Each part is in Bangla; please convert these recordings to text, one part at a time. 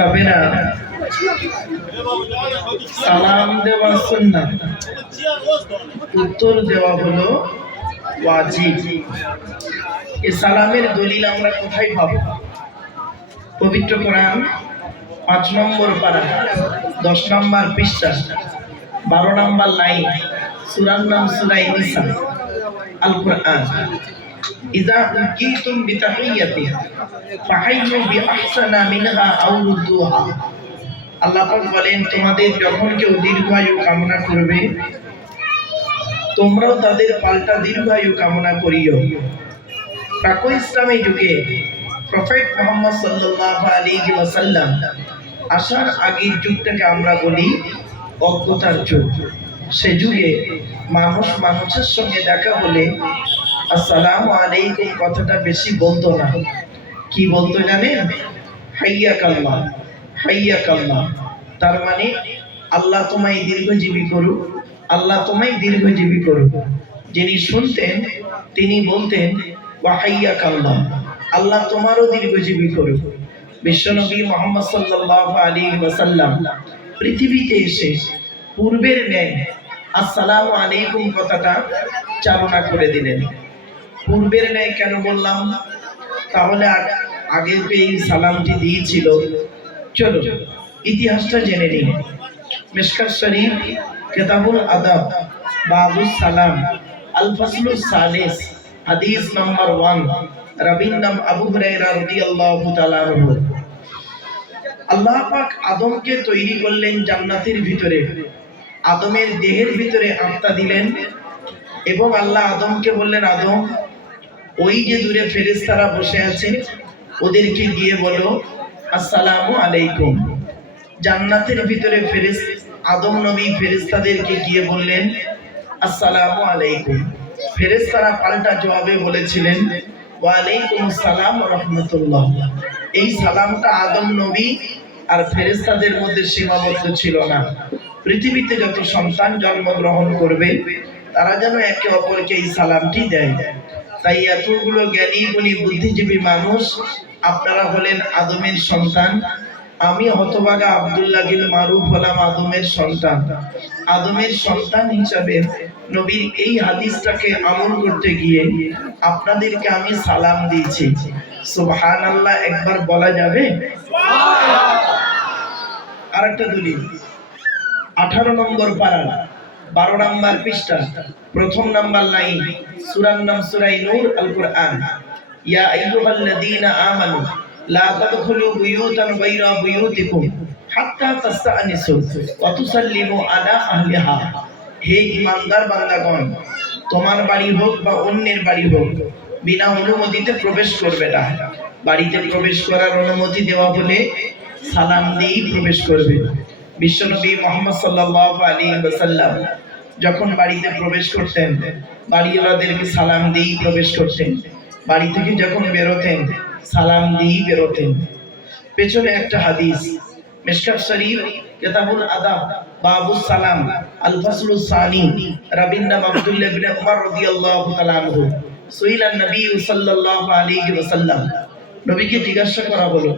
বাবেরা, সালাম দেওয়া সুন্নাত, উত্তর দেওয়া হলো ওয়াজিব। এই সালামের দলিল আমরা কোথায় পাবো? পবিত্র কোরআন ৫ নম্বর পারা ১০ নম্বর পৃষ্ঠা ১২ নম্বর লাইন, সূরার নাম সূরা নিসা, আল কোরআন। ইযা উকিতুম বিতাহিয়াতিন ফাহাইয়ু বিআহসানা মিনহা আও রুদ্দুহা। আল্লাহ পাক বলেন, তোমাদের যখন কেউ দীর্ঘায়ু কামনা করবে, তোমরাও তাদের পাল্টা দীর্ঘায়ু কামনা করিও। প্রাক ইসলামী যুগে প্রফেট মুহাম্মদ সাল্লাল্লাহু আলাইহি ওয়াসাল্লাম আসার আগের যুগটাকে আমরা বলি অজ্ঞতার যুগ। সে যুগে মানুষ মানুষের সঙ্গে দেখা হলে আসসালামু আলাইকুম কথাটা বেশি বলতো না। কি বলতো জানেন? হাইয়া কাল্লাহ, হাইয়া কাল্লাহ। তার মানে আল্লাহ তোমায় দীর্ঘজীবী করুক, আল্লাহ তোমায় দীর্ঘজীবী করুক। যিনি শুনতেন তিনি বলতেন ওয়া হাইয়া কাল্লাহ, আল্লাহ তোমারও দীর্ঘজীবী করুক। বিশ্বনবী মুহাম্মদ সাল্লাল্লাহু আলাইহি ওয়াসাল্লাম পৃথিবীতে এসে পূর্বের ন্যায় আসসালামু আলাইকুম কথাটা চালনা করে দিলেন। পূর্বের ন্যায় কেন বললাম? তাহলে আগের এই সালামটি দিয়েছিল। চলো ইতিহাসটা জেনে নিই। মিশকাত শরীফ, কিতাবুল আদাব, বাবুস সালাম, আল ফাসলুস সালিস, হাদিস নাম্বার 1, রাবীর নাম আবু হুরায়রা রাদিয়াল্লাহু তাআলা আনহু। আল্লাহ পাক আদমকে তৈরি করলেন জান্নাতের ভিতরে, আদমের দেহের ভিতরে আত্মা দিলেন এবং আল্লাহ আদমকে বললেন, আদম ওই যে দূরে ফেরেশতারা বসে আছে ওদেরকে গিয়ে বলো আসসালামু আলাইকুম। জান্নাতের ভিতরে আদম নবী ফেরেশতাদেরকে গিয়ে বললেন আসসালামু আলাইকুম। ফেরেশতারা পাল্টা জবাবে বলেছিলেন ওয়া আলাইকুম আসসালাম ওয়া রাহমাতুল্লাহ। এই সালামটা আদম নবী আর ফেরেশতাদের মধ্যে সীমাবদ্ধ ছিল না। পৃথিবীতে যত সন্তান জন্মগ্রহণ করবে তারা যেন একে অপরকে এই সালামটি দেয়। তাই এতগুলো জ্ঞানী গুণী বুদ্ধিজীবী মানুষ, আপনারা হলেন আদমের সন্তান, আমি হতভাগা আব্দুল্লাহ গিল মারুফ হলাম আদমের সন্তান। আদমের সন্তান হিসাবে নবীর এই হাদিসটাকে আমল করতে গিয়ে আপনাদেরকে আমি সালাম দিয়েছি। সুবহানাল্লাহ একবার বলা যাবে? আরেকটা দলিল, 18 নম্বর পারা 12 নম্বর পৃষ্ঠা 1 নম্বর লাইন, সূরার নাম সূরা নূর, আল কোরআন। ইয়া আইয়ুহাল্লাযীনা আমানু লা তাদখুলু বুয়ুতান গায়রা বুয়ুতিকুম হাত্তা তাস্তানিসু ওয়া তুসাল্লিমু আলা আহলিহা। হে ঈমানদার বান্দাগণ, তোমার বাড়ি হোক বা অন্যের বাড়ি হোক, বিনা অনুমতিতে প্রবেশ করবে না। বাড়িতে প্রবেশ করার অনুমতি দেওয়া হলে সালাম দিয়েই প্রবেশ করবে। বিশ্বনবী মুহাম্মদ সাল্লাল্লাহু আলাইহি ওয়াসাল্লাম যখন বাড়িতে প্রবেশ করতেন, বাড়িওয়ালাদেরকে সালাম দিয়েই প্রবেশ করতেন। বাড়ি থেকে যখন বেরোতেন সালাম দিয়েই বেরোতেন। পেছনে একটা হাদিস, মিশকাত শরীফ, কিতাবুল আদাব, বাবুস সালাম, আল ফাসলুস সানি, রাবীর নাম আব্দুল্লাহ ইবনে উমর রাদিয়াল্লাহু তাআলা আনহু। সুইলান নবী সাল্লাল্লাহু আলাইহি ওয়াসাল্লাম, নবীকে জিজ্ঞাসা করা হলো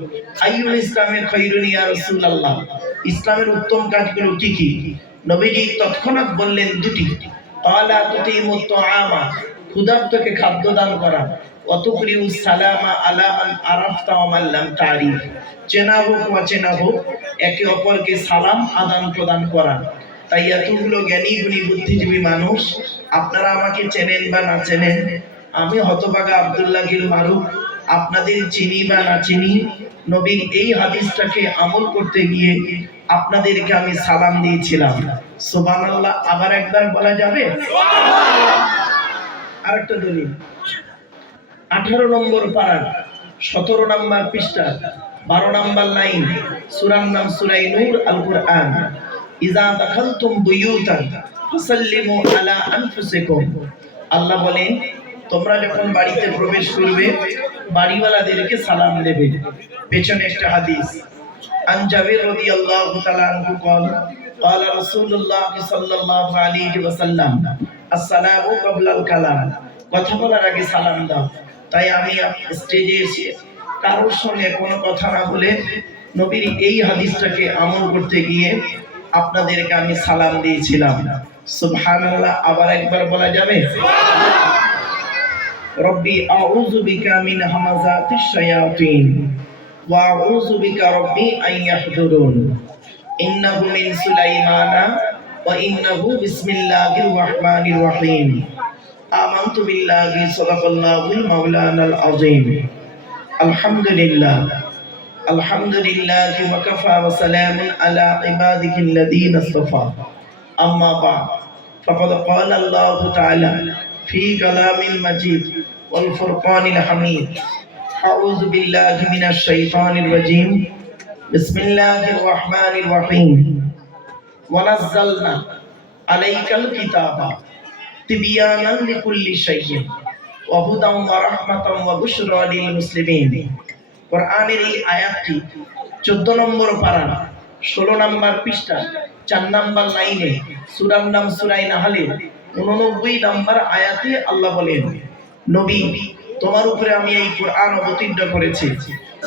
আইয়ুল ইসলামে খায়রুন ইয়া রাসূলুল্লাহ, ইসলামের উত্তম কাজগুলো কি কি? নবীজি তৎক্ষণাৎ বললেন দুটি। ক্বালা তুতিমুত তুআমা, ক্ষুধার্তকে খাদ্য দান করা, অতুকরিউস সালামা আলা মান আরাফতা ওয়া মান লাম তারিফ, চেনা হোক অচেনা হোক একে অপরকে সালাম আদান প্রদান করা। তাই এতগুলো জ্ঞানী গুণী বুদ্ধিজীবী মানুষ, আপনারা আমাকে চেনেন বা না চেনেন, আমি হতভাগা আব্দুল্লাহ গিল মারুফ, আপনাদের চিনি বা না চিনি, নবীর এই হাদিসটাকে আমল করতে গিয়ে আপনাদেরকে আমি সালাম দিয়েছিলাম। সুবহানাল্লাহ আবার একবার বলা যাবে? আরেকটা দলিল, 18 নম্বর পারা 17 নম্বর পৃষ্ঠা 12 নম্বর লাইন, সূরার নাম সূরা নূর, আল কোরআন। ইযা দাখালতুম বুয়ুতান ফাসাল্লিমু আলা আনফুসিকুম। আল্লাহ বলেন, তোমরা যখন বাড়িতে প্রবেশ করবে বাড়িওয়ালাদেরকে সালাম দেবে। পেছনে একটা হাদিস, আন জাবির রাদিয়াল্লাহু তাআলা আনহু قال قال رسول الله صلى الله عليه وسلم আসসালামু ক্বাবলাল কালাম, কথা বলার আগে সালাম দাও। তাই আমি স্টেজে এসে কারোর সঙ্গে কোনো কথা না বলে নবীর এই হাদিসটাকে আমল করতে গিয়ে আপনাদেরকে আমি সালাম দিয়েছিলাম। সুবহানাল্লাহ, আবার একবার বলা যাবে? রব্বি আউযু বিকা মিন হামাযাতিশ শায়াতিন ওয়া আউযু বিকা রব্বি আন ইয়াহদুরুন। ইন্নাহু মিন সুলাইমানা ওয়া ইন্নাহু বিসমিল্লাহির রাহমানির রাহিম। আমানতু বিল্লাহি সাদাকাল্লাহুল মাওলানাল আযীম। আলহামদুলিল্লাহ আলহামদুলিল্লাহি ওয়া কাফা ওয়া সালামুন আলা ইবাদিহিল্লাযীনা ইসতাফা। আম্মা বা'দ, ফাকাদ ক্বালা আল্লাহু তাআলা ফি কালামিল মাজিদ ওয়াল ফুরকানিল হামিদ। আউযু বিল্লাহি মিনাশ শাইতানির রাজীম। বিসমিল্লাহির রাহমানির রাহিম। ওয়া নাযালনা আলাইকাল কিতাবা তিবয়ানান লিকুল্লি শাইইন ওয়া হুদাম ওয়া রাহমাতাম ওয়া বুশরা লিল মুসলিমিন। কোরআনের এই আয়াতটি 14 নম্বর পারা 16 নম্বর পৃষ্ঠা 4 নম্বর লাইনে সূরার নাম সূরা নাহলের 89 নম্বর আয়াতে আল্লাহ বলেন, নবী, তোমার উপরে আমি এই কোরআন অবতীর্ণ করেছি।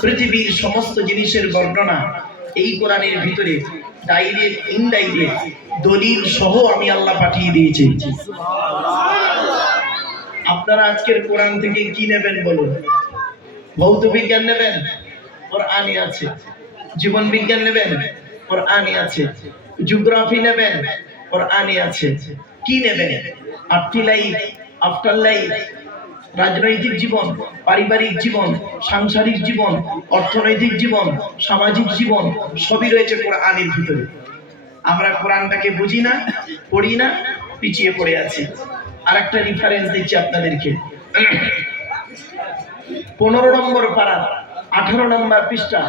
পৃথিবীর সমস্ত জিনিসের বর্ণনা এই কোরআনের ভিতরে ডাইরেক্ট ইনডাইরেক্ট দলিল সহ আমি আল্লাহ পাঠিয়ে দিয়েছি। আপনারা আজকের কোরআন থেকে কি নেবেন বলুন? ভৌত বিজ্ঞান নেবেন? কোরআনই আছে। জীবন বিজ্ঞান নেবেন? কোরআনই আছে। জিওগ্রাফি নেবেন? কোরআনই আছে। কি নেবেন? আফটার লাইফ, আফটার লাইফ, রাজনৈতিক জীবন, পারিবারিক জীবন, সাংসারিক জীবন, অর্থনৈতিক জীবন, সামাজিক জীবন সবই রয়েছে কোরআনের ভিতরে। আমরা কোরআনটাকে বুঝি না, পড়ি না, পিছিয়ে পড়ে আছি। আরেকটা রেফারেন্স দিচ্ছি আপনাদেরকে। 15 নম্বর পারা 18 নম্বর পৃষ্ঠা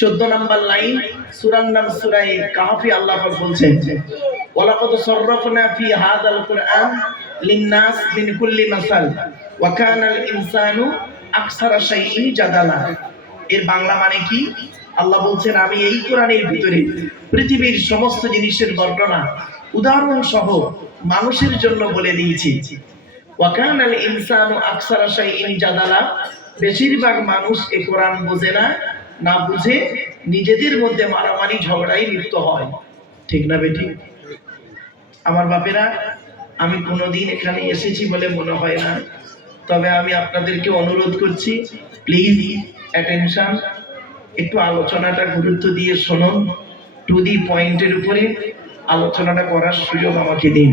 14 নম্বর লাইন সূরার নাম সূরা কাহফে আল্লাহ পাক বলছেন, ওয়ালাকাদ সাররাফনা ফি হাযাল কুরআন লিন-নাস মিন কুল্লি মাসাল ওয়া কানাল ইনসানু আকসারা শাইইন জাদালা। এর বাংলা মানে কি? আল্লাহ বলছেন, আমি এই কোরআনের ভিতরে পৃথিবীর সমস্ত জিনিসের বর্ণনা উদাহরণ সহ মানুষের জন্য বলে দিয়েছি। ওয়া কানাল ইনসানু আকসারা শাইইন জাদালা। বেশিরভাগ মানুষ এই কোরআন বোঝে না, না বুঝে নিজেদের মধ্যে মারামারি ঝগড়ায় লিপ্ত হয়। ঠিক না বেটি? আমার বাপেরা, আমি কোনোদিন এখানে এসেছি বলে মনে হয় না, তবে আমি আপনাদেরকে অনুরোধ করছি, প্লিজ অ্যাটেনশন, একটু আলোচনাটা গুরুত্ব দিয়ে শুনুন। টু দি পয়েন্টের উপরে আলোচনাটা করার সুযোগ আমাকে দিন।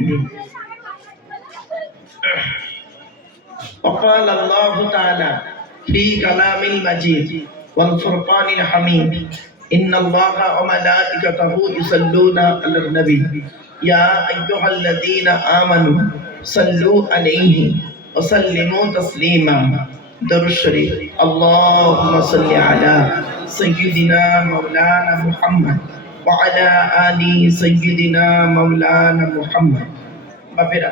وقال الله تعالى في كلام المجيد والفرقان الحميد إن الله وملائكته يصلون على النبي يا أيها الذين آمنوا صلوا عليه وسلموا تسليما. درود شريف. اللهم صل على سيدنا مولانا محمد وعلى آل سيدنا مولانا محمد. বাপেরা,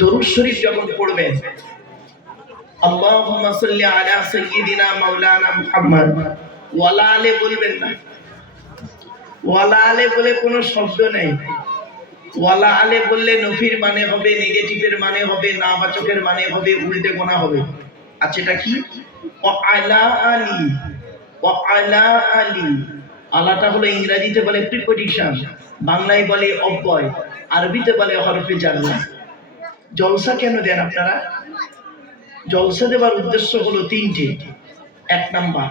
দরুদ শরীফ যখন পড়বেন, আল্লাহুম্মা সাল্লি আলা সাইয়্যিদিনা মাওলানা মুহাম্মদ, ওয়ালা আলে বলবেন না। ওয়ালা আলে বলে কোনো শব্দ নেই। ওয়ালা আলে বললে নফির মানে হবে, নেগেটিভের মানে হবে, নাবাচকের মানে হবে, উল্টে গোনা হবে। আচ্ছা, এটা কি? ওয়ালা আলি, ওয়ালা আলি। আলাটা হলো ইংরেজিতে বলে প্রিপজিশন, বাংলায় বলে অব্যয়, আরবিতে বলে হরফে জাররা। জলসা কেন দেন আপনারা? জলসা দেবার উদ্দেশ্য হলো 3টে। 1 নাম্বার,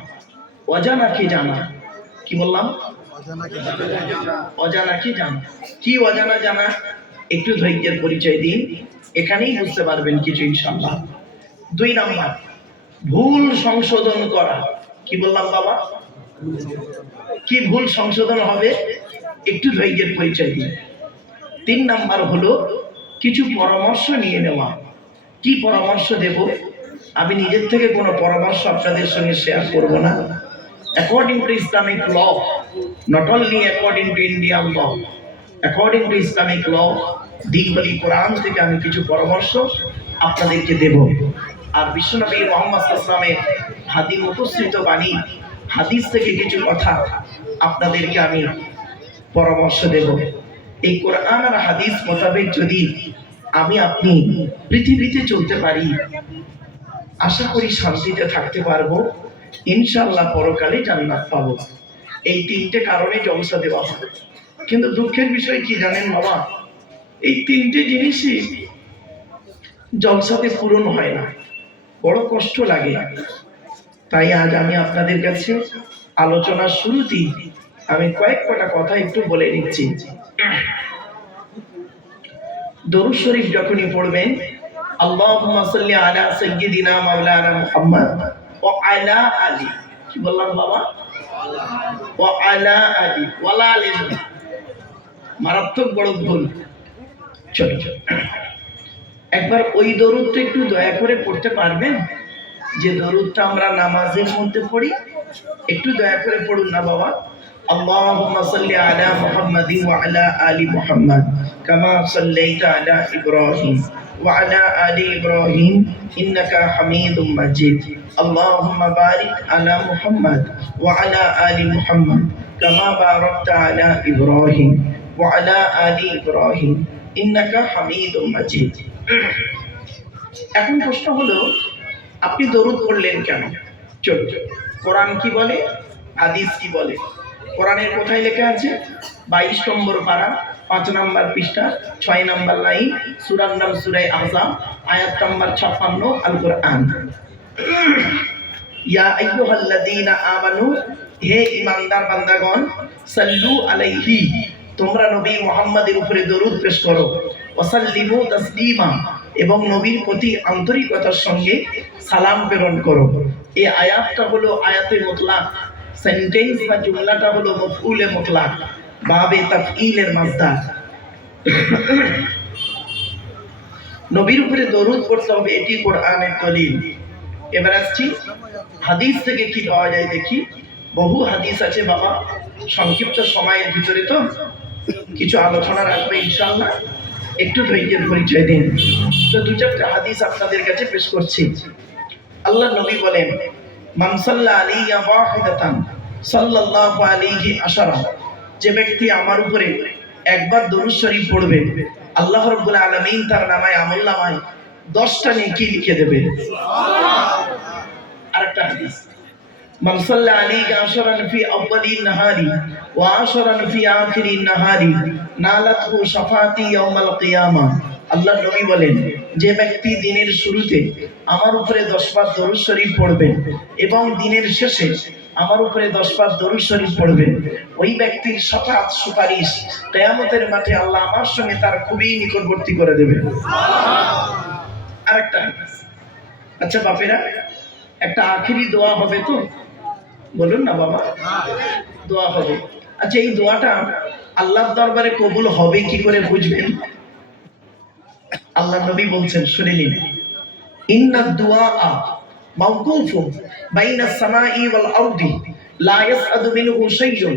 অজানাকে জানা। কি বললাম? অজানাকে জানা। কি অজানা জানা? একটু ধৈর্যের পরিচয় দিন, এখানেই বুঝতে পারবেন কিছু ইনশাআল্লাহ। 2 নাম্বার, ভুল সংশোধন করা। কি বললাম বাবা? কি ভুল সংশোধন হবে? একটু ধৈর্যের পরিচয় দিন। 3 নাম্বার হলো কিছু পরামর্শ নিয়ে নেওয়া। কি পরামর্শ দেব? আমি নিজের থেকে কোনো পরামর্শ আপনাদের সঙ্গে শেয়ার করব না। According to Islamic law, not only according to Indian law, according to Islamic law, the holy Quran থেকে আমি কিছু পরামর্শ আপনাদেরকে দেব। আর বিশ্বনবী মুহাম্মদ সাল্লাল্লাহু আলাইহি ওয়াসাল্লামের হাদী মুতসৃত বাণী, হাদিস থেকে কিছু কথা আপনাদেরকে আমি পরামর্শ দেব। এই কোরআন আর হাদিস মোতাবেক যদি আমি আপনি পৃথিবীতে চলতে পারি, আশা করি শান্তিতে থাকতে পারবো ইনশাআল্লাহ পরকালে জান্নাত পাবো। এই তিনটে কারণে জলসা দেওয়া হয়। কিন্তু দুঃখের বিষয় কি জানেন বাবা, এই তিনটে জিনিসই জলসাতে পূরণ হয় না, বড় কষ্ট লাগে। তাই আজ আমি আপনাদের কাছে আলোচনার শুরুতেই আমি কয়েকটা কথা একটু বলে নিচ্ছি। দরুদ শরীফ যখনই পড়বেন, আল্লাহুম্মা সাল্লি আলা সাইয়্যিদিনা মাওলানা মুহাম্মদ ওয়া আলা আলি, কি বললাম বাবা? ওয়া আলা আলি, ওয়ালা আলি মারাত্মক বড় ভুল। চলো একবার ওই দরুদটা একটু দয়া করে পড়তে পারবেন, যে দরুদটা আমরা নামাজের মধ্যে পড়ি? একটু দয়া করে পড়ুন না বাবা। আল্লাহুম্মা সাল্লি আলা মুহাম্মাদিন ওয়া আলা আলি মুহাম্মাদ কামা সাল্লাইতা আলা ইব্রাহিম ওয়া আলা আলি ইব্রাহিম ইন্নাকা হামিদুম মাজিদ। আল্লাহুম্মা বারিক আলা মুহাম্মাদ ওয়া আলা আলি মুহাম্মাদ কামা বারাকতা আলা ইব্রাহিম ওয়া আলা আলি ইব্রাহিম ইন্নাকা হামিদুম মাজিদ। এখন প্রশ্ন হলো, আপনি দরুদ পড়লেন কেন? চলুন, কোরআন কি বলে, হাদিস কি বলে? কোরআনের কোথায় লেখা আছে? 22 নম্বর পারা, 5 নম্বর পৃষ্ঠা, 6 নম্বর লাইন, সূরার নাম সূরা আহজাব, আয়াত নম্বর 56, আল কোরআন। ইয়া আইয়ুহাল্লাযীনা আমানু, হে ঈমানদার বান্দাগণ, সাল্লু আলাইহি, তোমরা নবী মুহাম্মাদের উপরে দরুদ পেশ করো, ওয়াসাল্লিমু তাসলিমা, এবং নবীর প্রতি আন্তরিকতার সঙ্গে সালাম প্রেরণ করো। এই আয়াতটা হলো আয়াতে মুতলাক, সেন্টেন্স বা জুমলাটা হলো মফউলে মুতলাক, বাবে তাফঈলের মাসদার। নবীর উপরে দরুদ পড়তে হবে, এটি কোরআনের দলিল। এবার আসছি হাদিস থেকে কি পাওয়া যায় দেখি। বহু হাদিস আছে বাবা, সংক্ষিপ্ত সময়ের ভিতরে তো কিছু আলোচনা রাখবে ইনশাআল্লাহ, একটু ধৈর্যের পরিচয় দিন। তো দু চারটা হাদিস আপনাদের কাছে পেশ করছি। আল্লাহ নবী বলেন, মান সাল্লা আলাইয়া ওয়াহিদাতান সাল্লাল্লাহু আলাইহি আশারা, যে ব্যক্তি আমার উপরে একবার দরুদ শরীফ পড়বে, আল্লাহ রাব্বুল আলামিন তার নামায় আমলনামায় 10টা নেকি লিখে দেবে। আরেকটা হাদিস, মান সাল্লা আলাইহি আশরান ফি আউয়ালিন নাহারি ওয়া আশরান ফি আখিরিন নাহারি নালাতহু শাফাতি ইয়াউমাল কিয়ামা। আল্লাহ নবী বলেন, যে ব্যক্তি দিনের শুরুতে আমার উপরে 10 বার দরুদ শরীফ পড়বে এবং দিনের শেষে আমার উপরে 10 বার দরুদ শরীফ পড়বে, ওই ব্যক্তির শাফাত সুপারিশ কিয়ামতের মাঠে আল্লাহ আমার সঙ্গে তার খুবই নিকটবর্তী করে দেবে। আরেকটা হাদিস, আচ্ছা বাপেরা, একটা আখিরি দোয়া হবে তো? বলুন না বাবা, দোয়া হবে। আচ্ছা, এই দোয়াটা আল্লাহর দরবারে কবুল হবে কি করে বুঝবেন? আল্লাহ নবী বলছেন, শুনে নিন, ইন্নাদ দুআ মাওকুফুন বাইনাস সামাই ওয়াল আরদি লা ইয়াসআদু মিনহু শাইউন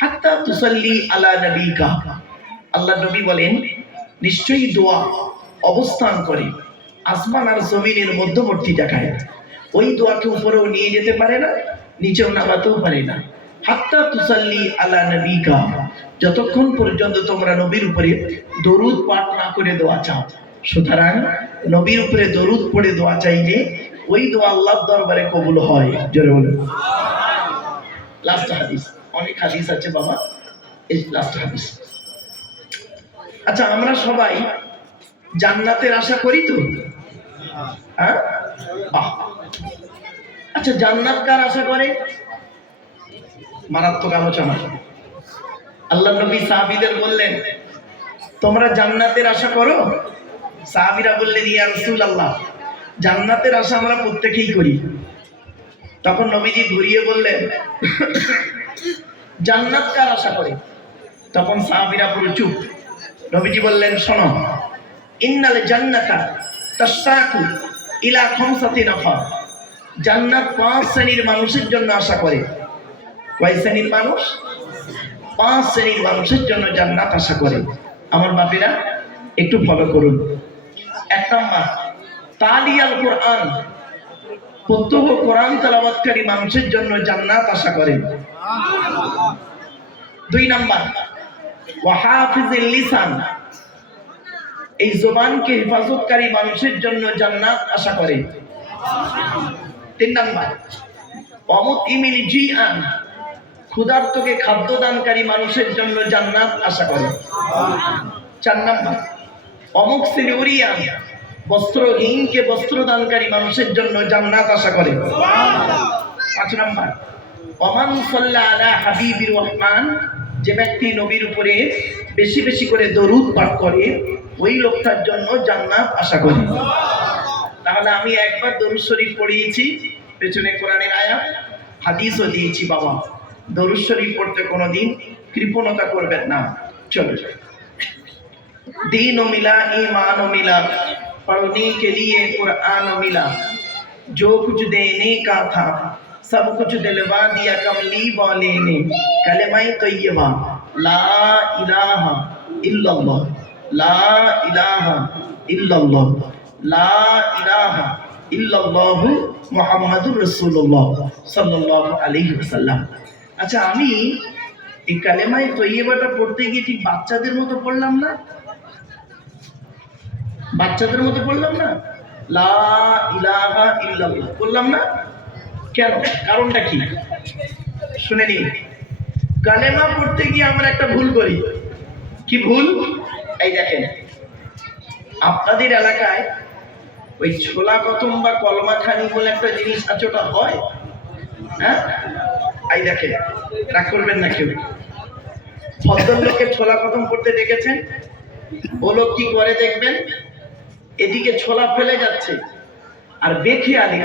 হাত্তা তুসাল্লি আলা নবিকা। আল্লাহ নবী বলেন, নিশ্চয়ই দোয়া অবস্থান করে আসমান আর জমিনের মধ্যবর্তী জায়গায়। ওই দোয়াকে উপরেও নিয়ে যেতে পারে না, নিচেও নামাতেও পারে না। হাত্তা তুসাল্লি আলা নবিকা, যতক্ষণ পর্যন্ত তোমরা নবীর উপরে দরুদ পাঠ না করে দোয়া চাও। সুতরাং নবীর উপরে দরুদ পড়ে দোয়া চাইলে ওই দোয়া আল্লাহর দরবারে কবুল হয়। জোরে বলুন। লাস্ট হাদিস, অনেক হাদিস আছে বাবা, এই লাস্ট হাদিস। আচ্ছা, আমরা সবাই জান্নাতের আশা করি তো? হ্যাঁ, বাহ। আচ্ছা, জান্নাত কার আশা করে? মারাত্মক আলোচনা। আল্লাহ নবী সাহাবীদের বললেন, তোমরা জান্নাতের আশা করো? সাহাবীরা বললেন, ইয়া রাসূলুল্লাহ, জান্নাতের আশা আমরা প্রত্যেকেই করি। তখন নবীজি ঘুরিয়ে বললেন, জান্নাত কার আশা করে? তখন সাহাবীরা পুরো চুপ। নবীজি বললেন, শোনো, ইন্নাল জান্নাতা তাশতাকু ইলা খামসাতি নাফার, জান্নাত 5 শ্রেণীর মানুষের জন্য আশা করে। কয় শ্রেণীর মানুষ? 5 শ্রেণীর মানুষের জন্য জান্নাত আশা করে। আমার বাপেরা একটু ফলো করুন। 1 নাম্বার, তালিয়াল কোরআন, প্রত্যহ কোরআন তেলাওয়াতকারী মানুষের জন্য জান্নাত আশা করে। 2 নাম্বার, ওয়া হাফিজিল লিসান, এই জবানকে হেফাজতকারী মানুষের জন্য জান্নাত আশা করে। 3 নাম্বার, অমুতিমিল জিআন, ক্ষুধার্তকে খাদ্য দানকারী মানুষের জন্য জান্নাত আশা করে। 4 নাম্বার অমুকসিল উরিয়ান, বস্ত্রহীনকে বস্ত্র দানকারী মানুষের জন্য জান্নাত আশা করে। 5 নাম্বার ওমান সাল্লা আলা হাবিবির রহমান, যে ব্যক্তি নবীর উপরে বেশি বেশি করে দরুদ পাঠ করে ওই লোকটার জন্য জান্নাত আশা করে। তাহলে আমি একবার দরুদ শরীফ পড়িয়েছি, পেছনে কোরআনের আয়াত হাদিসও দিয়েছি। বাবা দরুদ শরীফ পড়তে কোনোদিন কৃপণতা করবেন না। চলো दीन मिला ईमान मिला, पढ़ने के लिए कुरान मिला, जो कुछ देने का था सब कुछ दिलवा दिया कमली वाले ने, कलमा तय्यबा ला इलाहा इल्लल्लाह, ला इलाहा इल्लल्लाह, ला इलाहा इल्लल्लाह मुहम्मदुर রাসূলুল্লাহ সাল্লাল্লাহু আলাইহি ওয়াসাল্লাম। আচ্ছা, আমি এই কালেমা তয়্যিবাটা পড়তে গিয়ে ঠিক বাচ্চাদের মতো পড়লাম না? বাচ্চাদের মতো বললাম না? লা ইলাহা ইল্লাল্লাহ বললাম না? কেন? কারণটা কি শুনে নিন। কালেমা পড়তে গিয়ে আমরা একটা ভুল করি। কি ভুল? এই দেখেন, আপনাদের এলাকায় ওই ছোলা কতম বা কলমা খানি বলে একটা জিনিস আছে, ওটা হয়? হ্যাঁ, এই দেখেন, রাগ করবেন না কেউ। ভদ্রলোকে ছোলা কতম পড়তে দেখেছেন? ও লোক কি করে দেখবেন, এদিকে ছোলা ফেলে যাচ্ছে আর বেখেয়ালি